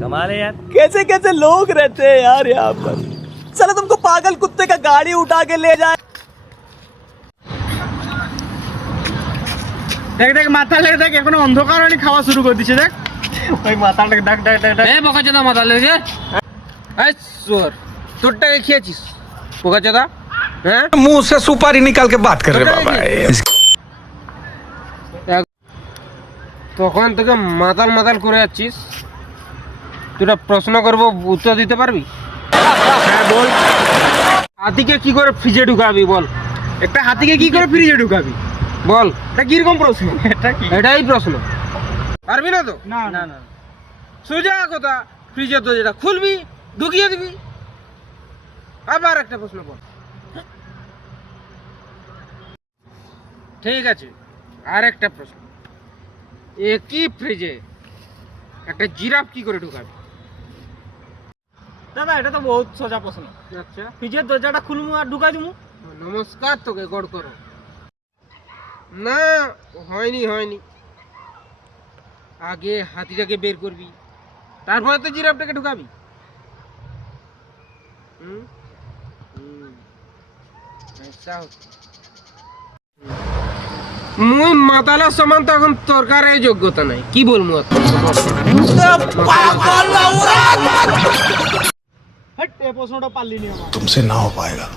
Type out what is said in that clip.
कमाल है यार कैसे कैसे लोग रहते हैं यार यहाँ पर चलो तुमको पागल कुत्ते का गाड़ी उठा के ले जाए দেখ দেখ মাথা লেগে দেখ এখন অন্ধকার হলে খাওয়া শুরু করে দিচ্ছে দেখ ওই মাথাটা ডাক ডাক ডাক ডাক এ বোকা চোদা মাথা লেগেছে এই সোর তোরটাকে খেয়েছিস বোকা চোদা হ্যাঁ मुंह से सुपारी निकाल के बात कर रहे बाबा তখন তোকে মাতাল মাতাল করে যাচ্ছিস তুই প্রশ্ন করব উত্তর দিতে পারবি? হ্যাঁ বল। হাতিকে কি করে ফ্রিজে ঢুকাবি বল? একটা হাতিকে কি করে ফ্রিজে ঢুকাবি? বল। এটা কীরকম প্রশ্ন? এটা কি? এটাই প্রশ্ন। পারবি না তো? না না। না সোজা কথা ফ্রিজে তো যেটা খুলবি ঢুকিয়ে দিবি। আবার একটা প্রশ্ন কর ঠিক আছে আর একটা প্রশ্ন একই ফ্রিজে একটা জিরাফ কি করে ঢুকাবি? দাদা এটা তো বহুত সোজা প্রশ্ন। আচ্ছা। ফ্রিজের দরজাটা আর দিমু। নমস্কার তোকে গড় করো। না হয়নি হয়নি। আগে হাতিটাকে বের করবি। তারপরে তো জিরাফটাকে ঢুকাবি। আচ্ছা। মুই মাতালা সমান তখন তরকারের যোগ্যতা নাই। কি বলব तुमसे ना हो पाएगा।